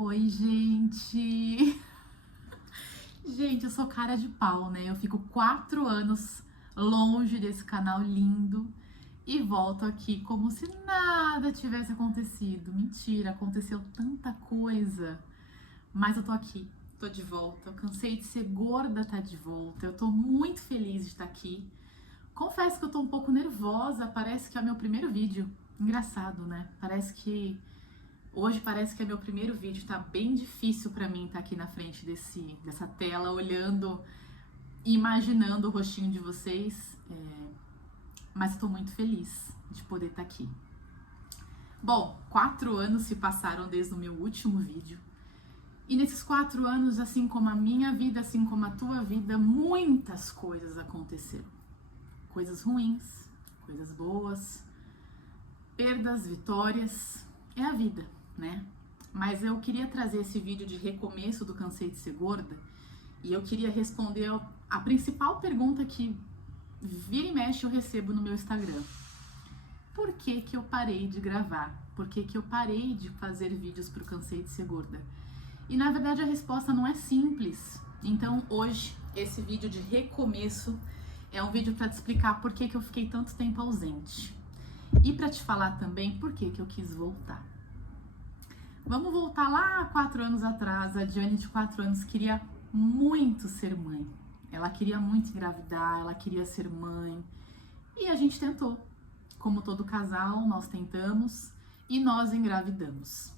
Oi, gente! Gente, eu sou cara de pau, né? Eu fico 4 anos longe desse canal lindo e volto aqui como se nada tivesse acontecido. Mentira, aconteceu tanta coisa. Mas eu tô aqui, tô de volta. Eu cansei de ser gorda, tá de volta. Eu tô muito feliz de estar aqui. Confesso que eu tô um pouco nervosa, parece que é o meu primeiro vídeo. Engraçado, né? Hoje parece que é meu primeiro vídeo, tá bem difícil pra mim estar aqui na frente dessa tela, olhando e imaginando o rostinho de vocês, mas estou muito feliz de poder estar aqui. Bom, 4 anos se passaram desde o meu último vídeo, e nesses 4 anos, assim como a minha vida, assim como a tua vida, muitas coisas aconteceram. Coisas ruins, coisas boas, perdas, vitórias, é a vida, né? Mas eu queria trazer esse vídeo de recomeço do Cansei de Ser Gorda e eu queria responder a principal pergunta que vira e mexe eu recebo no meu Instagram. Por que que eu parei de gravar? Por que que eu parei de fazer vídeos pro Cansei de Ser Gorda? E na verdade a resposta não é simples. Então hoje esse vídeo de recomeço é um vídeo para te explicar por que que eu fiquei tanto tempo ausente. E para te falar também por que que eu quis voltar. Vamos voltar lá 4 anos atrás. A Diane de 4 anos queria muito ser mãe. Ela queria muito engravidar, ela queria ser mãe. E a gente tentou. Como todo casal, nós tentamos e nós engravidamos.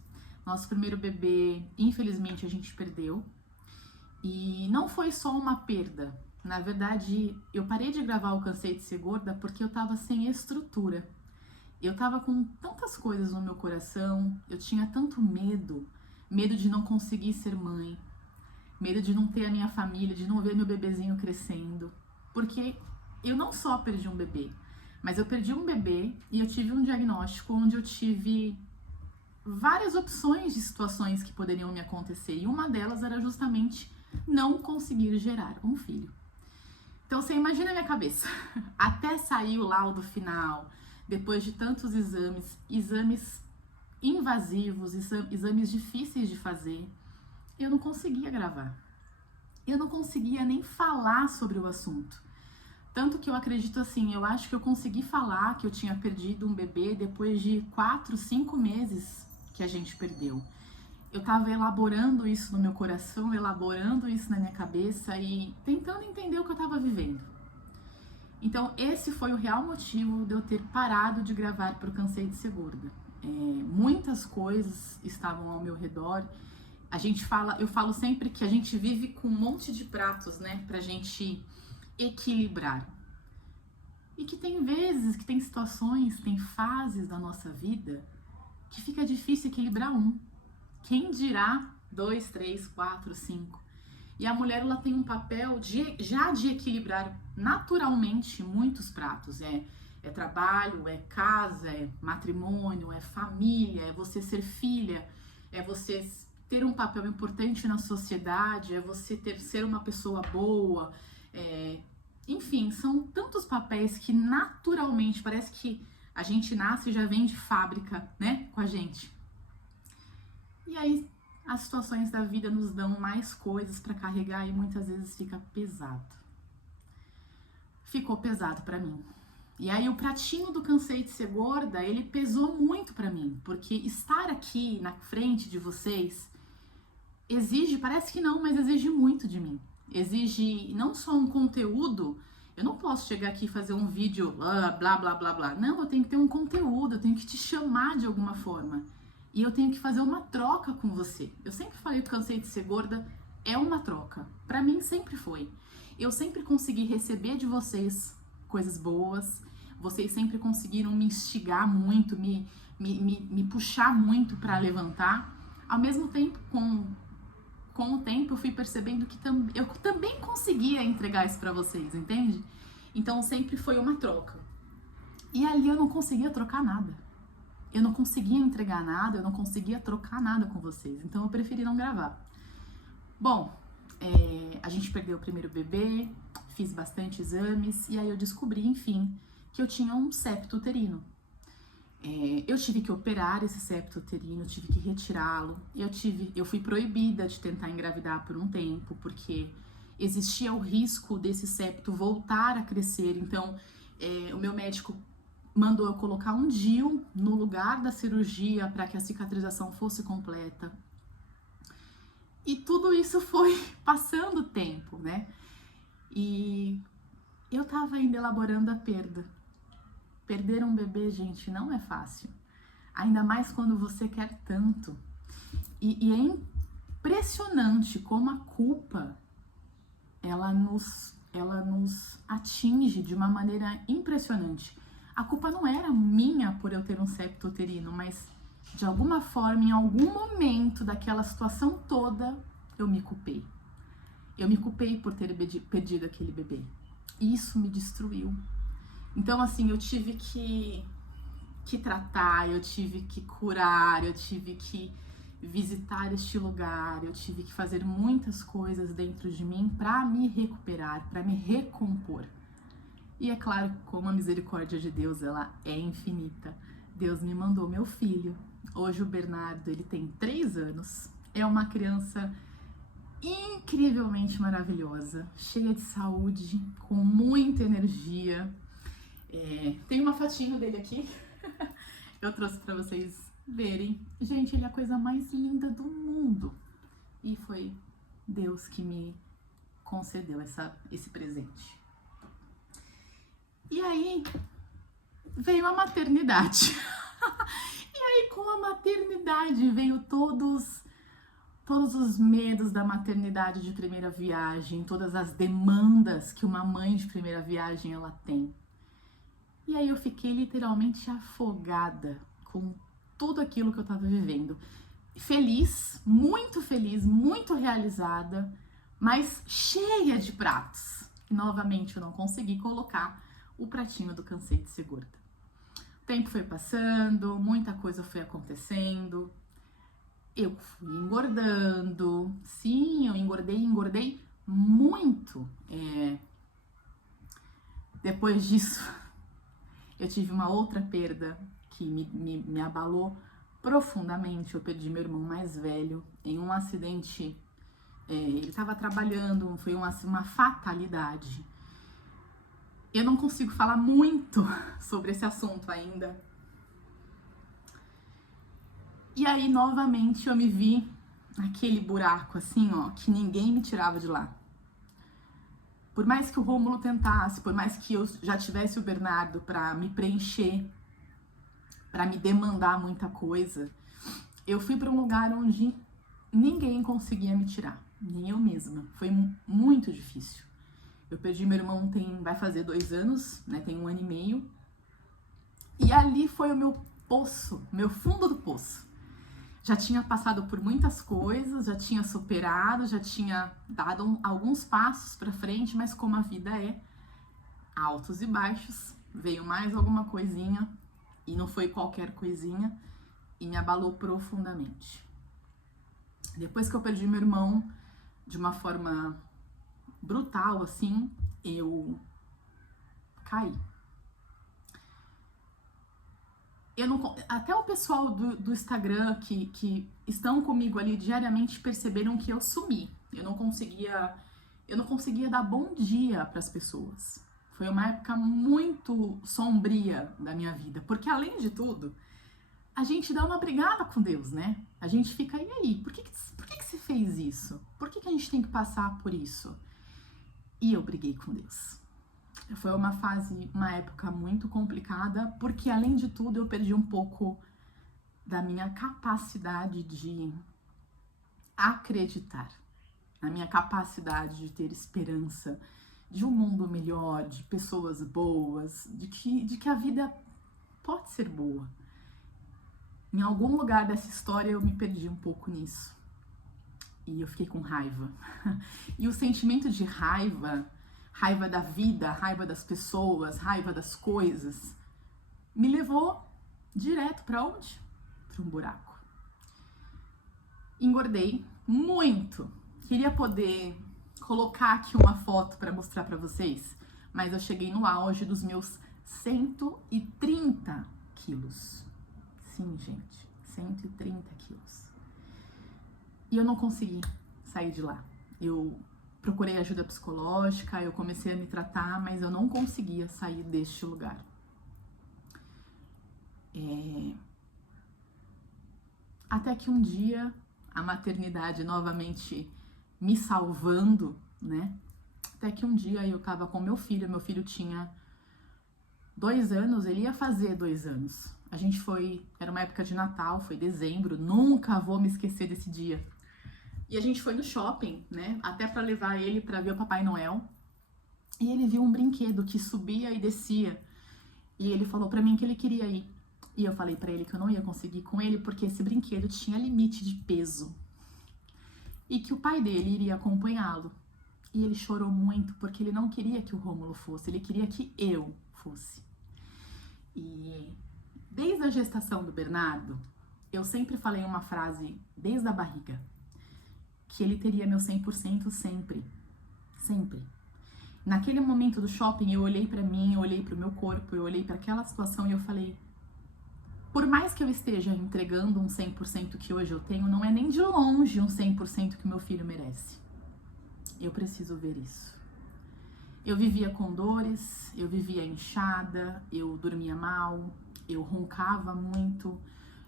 Nosso primeiro bebê, infelizmente, a gente perdeu. E não foi só uma perda. Na verdade, eu parei de gravar o Cansei de Ser Gorda porque eu tava sem estrutura. Eu tava com tantas coisas no meu coração, eu tinha tanto medo, medo de não conseguir ser mãe, medo de não ter a minha família, de não ver meu bebezinho crescendo, porque eu não só perdi um bebê, mas eu perdi um bebê e eu tive um diagnóstico onde eu tive várias opções de situações que poderiam me acontecer, e uma delas era justamente não conseguir gerar um filho. Então você imagina a minha cabeça, até sair o laudo final, depois de tantos exames invasivos, exames difíceis de fazer, eu não conseguia gravar. Eu não conseguia nem falar sobre o assunto. Tanto que eu acredito assim, eu acho que eu consegui falar que eu tinha perdido um bebê depois de 4, 5 meses que a gente perdeu. Eu tava elaborando isso no meu coração, elaborando isso na minha cabeça e tentando entender o que eu tava vivendo. Então, esse foi o real motivo de eu ter parado de gravar pro Cansei de Ser Gorda. Muitas coisas estavam ao meu redor. Eu falo sempre que a gente vive com um monte de pratos, né, pra gente equilibrar. E que tem vezes, que tem situações, tem fases da nossa vida que fica difícil equilibrar um. Quem dirá 2, 3, 4, 5? E a mulher, ela tem um papel de equilibrar naturalmente muitos pratos. É trabalho, é casa, é matrimônio, é família, é você ser filha, é você ter um papel importante na sociedade, é você ser uma pessoa boa. Enfim, são tantos papéis que naturalmente parece que a gente nasce e já vem de fábrica, né, com a gente. E aí as situações da vida nos dão mais coisas para carregar e muitas vezes fica pesado. Ficou pesado para mim. E aí o pratinho do Cansei de Ser Gorda, ele pesou muito para mim, porque estar aqui na frente de vocês exige, parece que não, mas exige muito de mim. Exige não só um conteúdo, eu não posso chegar aqui e fazer um vídeo blá, blá, blá, blá, blá. Não, eu tenho que ter um conteúdo, eu tenho que te chamar de alguma forma. E eu tenho que fazer uma troca com você. Eu sempre falei que o Cansei de Ser Gorda é uma troca. Pra mim sempre foi. Eu sempre consegui receber de vocês coisas boas. Vocês sempre conseguiram me instigar muito, me puxar muito pra levantar. Ao mesmo tempo, com o tempo, eu fui percebendo que eu também conseguia entregar isso pra vocês, entende? Então sempre foi uma troca. E ali eu não conseguia trocar nada. Eu não conseguia entregar nada, eu não conseguia trocar nada com vocês. Então eu preferi não gravar. Bom, a gente perdeu o primeiro bebê, fiz bastante exames e aí eu descobri, enfim, que eu tinha um septo uterino. Eu tive que operar esse septo uterino, tive que retirá-lo. Eu fui proibida de tentar engravidar por um tempo, porque existia o risco desse septo voltar a crescer. Então, o meu médico mandou eu colocar um DIU no lugar da cirurgia para que a cicatrização fosse completa. E tudo isso foi passando o tempo, né? E eu tava ainda elaborando a perda. Perder um bebê, gente, não é fácil. Ainda mais quando você quer tanto. E é impressionante como a culpa, ela nos atinge de uma maneira impressionante. A culpa não era minha por eu ter um septo uterino, mas de alguma forma, em algum momento daquela situação toda, eu me culpei. Eu me culpei por ter perdido aquele bebê. E isso me destruiu. Então, assim, eu tive que tratar, eu tive que curar, eu tive que visitar este lugar, eu tive que fazer muitas coisas dentro de mim para me recuperar, para me recompor. E é claro, como a misericórdia de Deus, ela é infinita. Deus me mandou meu filho. Hoje o Bernardo, ele tem 3 anos, é uma criança incrivelmente maravilhosa, cheia de saúde, com muita energia. Tem uma fotinho dele aqui, eu trouxe para vocês verem. Gente, ele é a coisa mais linda do mundo. E foi Deus que me concedeu esse presente. E aí veio a maternidade. E aí com a maternidade veio todos os medos da maternidade de primeira viagem, todas as demandas que uma mãe de primeira viagem ela tem. E aí eu fiquei literalmente afogada com tudo aquilo que eu estava vivendo. Feliz, muito realizada, mas cheia de pratos. E novamente eu não consegui colocar o pratinho do cansei de ser gorda. O tempo foi passando, muita coisa foi acontecendo. Eu fui engordando. Sim, eu engordei muito. Depois disso, eu tive uma outra perda que me abalou profundamente. Eu perdi meu irmão mais velho em um acidente. Ele estava trabalhando, foi uma fatalidade. Eu não consigo falar muito sobre esse assunto ainda. E aí, novamente, eu me vi naquele buraco, assim, ó, que ninguém me tirava de lá. Por mais que o Rômulo tentasse, por mais que eu já tivesse o Bernardo para me preencher, para me demandar muita coisa, eu fui para um lugar onde ninguém conseguia me tirar, nem eu mesma. Foi muito difícil. Eu perdi meu irmão vai fazer 2 anos, né? Tem 1 ano e meio. E ali foi o meu poço, meu fundo do poço. Já tinha passado por muitas coisas, já tinha superado, já tinha dado alguns passos para frente, mas como a vida é, altos e baixos, veio mais alguma coisinha, e não foi qualquer coisinha, e me abalou profundamente. Depois que eu perdi meu irmão, de uma forma brutal, assim, eu caí. Até o pessoal do Instagram que estão comigo ali diariamente perceberam que eu sumi. Eu não conseguia dar bom dia para as pessoas. Foi uma época muito sombria da minha vida, porque além de tudo, a gente dá uma brigada com Deus, né? A gente fica, e aí? Por que você fez isso? Por que a gente tem que passar por isso? E eu briguei com Deus. Foi uma época muito complicada, porque além de tudo eu perdi um pouco da minha capacidade de acreditar, na minha capacidade de ter esperança de um mundo melhor, de pessoas boas, de que a vida pode ser boa. Em algum lugar dessa história eu me perdi um pouco nisso. E eu fiquei com raiva. E o sentimento de raiva da vida, raiva das pessoas, raiva das coisas, me levou direto para onde? Para um buraco. Engordei muito. Queria poder colocar aqui uma foto para mostrar para vocês, mas eu cheguei no auge dos meus 130 quilos. Sim, gente, 130 quilos. E eu não consegui sair de lá. Eu procurei ajuda psicológica, eu comecei a me tratar, mas eu não conseguia sair deste lugar. Até que um dia, a maternidade novamente me salvando, né? Até que um dia eu tava com meu filho tinha 2 anos, ele ia fazer 2 anos. A gente foi, era uma época de Natal, foi dezembro, nunca vou me esquecer desse dia. E a gente foi no shopping, né, até pra levar ele pra ver o Papai Noel. E ele viu um brinquedo que subia e descia. E ele falou pra mim que ele queria ir. E eu falei pra ele que eu não ia conseguir com ele porque esse brinquedo tinha limite de peso. E que o pai dele iria acompanhá-lo. E ele chorou muito porque ele não queria que o Rômulo fosse, ele queria que eu fosse. E desde a gestação do Bernardo, eu sempre falei uma frase, desde a barriga, que ele teria meu 100% sempre. Sempre. Naquele momento do shopping, eu olhei pra mim, eu olhei pro meu corpo, eu olhei pra aquela situação e eu falei, por mais que eu esteja entregando um 100% que hoje eu tenho, não é nem de longe um 100% que meu filho merece. Eu preciso ver isso. Eu vivia com dores, eu vivia inchada, eu dormia mal, eu roncava muito,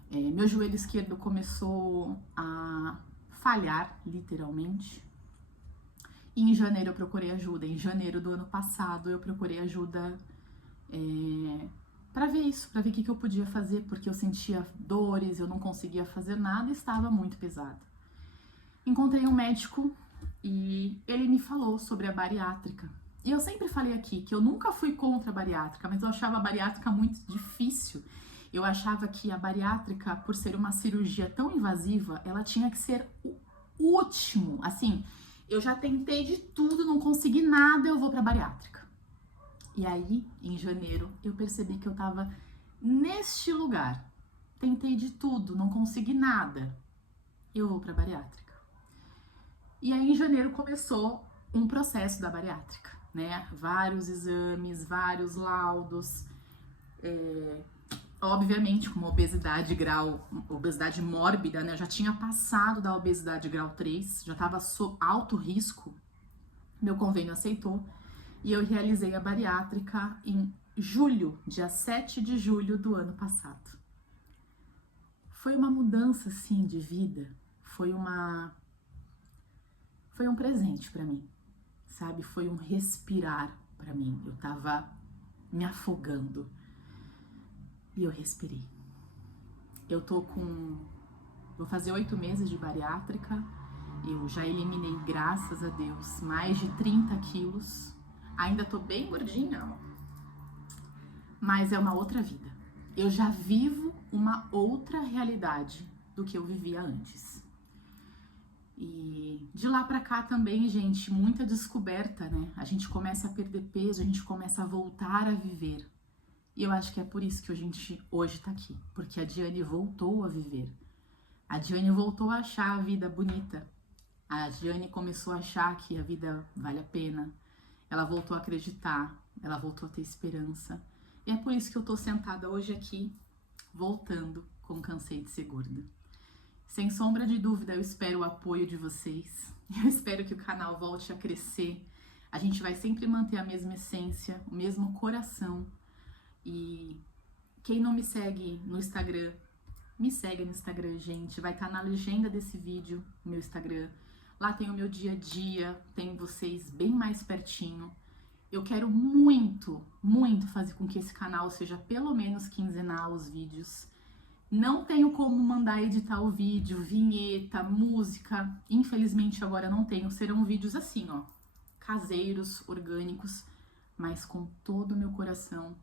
meu joelho esquerdo começou a falhar, literalmente. E em janeiro eu procurei ajuda, em janeiro do ano passado eu procurei ajuda para ver isso, para ver o que eu podia fazer, porque eu sentia dores, eu não conseguia fazer nada e estava muito pesado. Encontrei um médico e ele me falou sobre a bariátrica. E eu sempre falei aqui que eu nunca fui contra a bariátrica, mas eu achava a bariátrica muito difícil. Eu achava que a bariátrica, por ser uma cirurgia tão invasiva, ela tinha que ser o último. Assim, eu já tentei de tudo, não consegui nada, eu vou pra bariátrica. E aí, em janeiro, eu percebi que eu tava neste lugar. Tentei de tudo, não consegui nada. Eu vou pra bariátrica. E aí, em janeiro, começou um processo da bariátrica, né? Vários exames, vários laudos. Obviamente, com uma obesidade mórbida, né? Eu já tinha passado da obesidade grau 3, já estava alto risco. Meu convênio aceitou e eu realizei a bariátrica em julho, dia 7 de julho do ano passado. Foi uma mudança, assim, de vida. Foi um presente pra mim, sabe? Foi um respirar pra mim. Eu tava me afogando e eu respirei. Vou fazer 8 meses de bariátrica. Eu já eliminei, graças a Deus, mais de 30 quilos. Ainda tô bem gordinha, ó. Mas é uma outra vida. Eu já vivo uma outra realidade do que eu vivia antes. E de lá pra cá também, gente, muita descoberta, né? A gente começa a perder peso, a gente começa a voltar a viver. E eu acho que é por isso que a gente hoje tá aqui. Porque a Diane voltou a viver. A Diane voltou a achar a vida bonita. A Diane começou a achar que a vida vale a pena. Ela voltou a acreditar. Ela voltou a ter esperança. E é por isso que eu tô sentada hoje aqui, voltando com Cansei de Ser Gorda. Sem sombra de dúvida, eu espero o apoio de vocês. Eu espero que o canal volte a crescer. A gente vai sempre manter a mesma essência, o mesmo coração. E quem não me segue no Instagram, me segue no Instagram, gente. Vai estar na legenda desse vídeo, o meu Instagram. Lá tem o meu dia a dia, tem vocês bem mais pertinho. Eu quero muito, muito fazer com que esse canal seja pelo menos quinzenal os vídeos. Não tenho como mandar editar o vídeo, vinheta, música. Infelizmente agora não tenho. Serão vídeos assim, ó, caseiros, orgânicos, mas com todo o meu coração,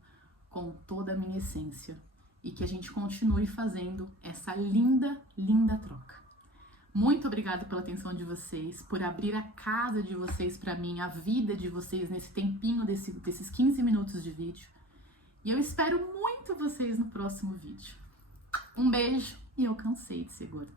com toda a minha essência. E que a gente continue fazendo essa linda, linda troca. Muito obrigada pela atenção de vocês, por abrir a casa de vocês pra mim, a vida de vocês nesse tempinho desses 15 minutos de vídeo. E eu espero muito vocês no próximo vídeo. Um beijo e eu cansei de ser gorda.